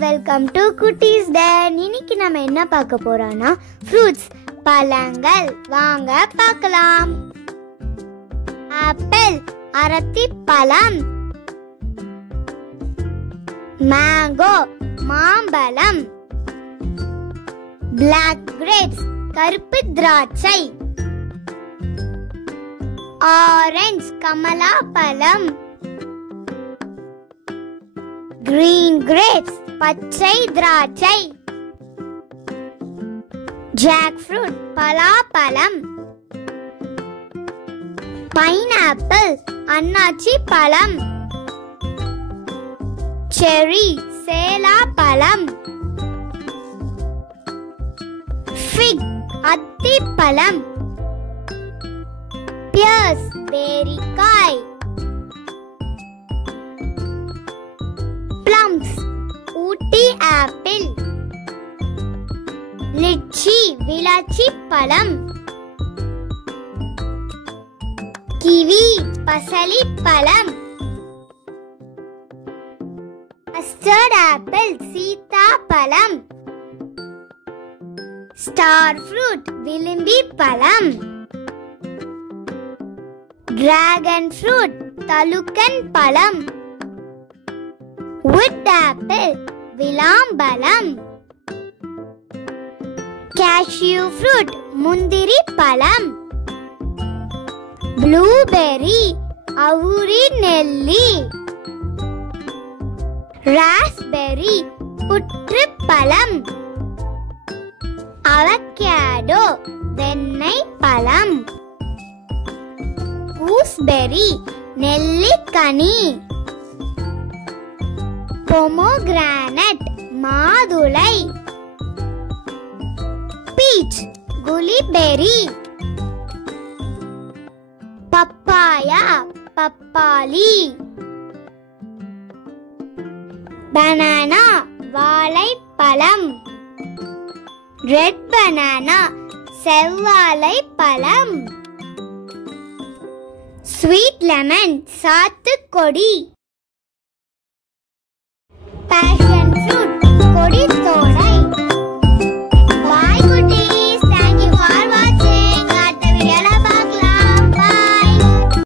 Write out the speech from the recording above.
Welcome to குட்டீஸ் tan. இன்னைக்கு நம்ம என்ன பார்க்க போறோம்னா ஃப்ரூட்ஸ், பழங்கள். வாங்க பார்க்கலாம். ஆப்பிள், அரத்தி பழம். மேங்கோ, மாம்பழம். பிளாக் கிரேப்ஸ், கருப்பு திராட்சை. ஆரஞ்சு, கமலா பழம். Green grapes, பச்சை திராட்சை. Jackfruit, பலாப்பழம். Pineapple, அன்னாச்சி பழம். Cherry, சேலாப்பழம். Fig, அத்திப்பழம். Pears, பேரிக்காய். Plums, ஊட்டி ஆப்பிள். லிச்சி, விளாச்சி பழம். கிவி, பசலி பழம். கஸ்டர்ட் ஆப்பிள், சீதா பழம். ஸ்டார் ஃப்ரூட், விளிம்பி பழம். டிராகன் ஃப்ரூட், தலுக்கன் பழம். wood apple, விளாம்பழம். cashew fruit, முந்திரி பழம். blueberry, அவுரி நெல்லி. raspberry, புற்று பழம். avocado, வெண்ணெய் பழம். gooseberry, நெல்லிக்கனி. pomegranate, மாதுளை. peach, குலிபெரி. papaya, பப்பாளி. banana, வாழைப்பழம். red banana, செவ்வாழை பழம். sweet lemon, சாத்துக்கொடி.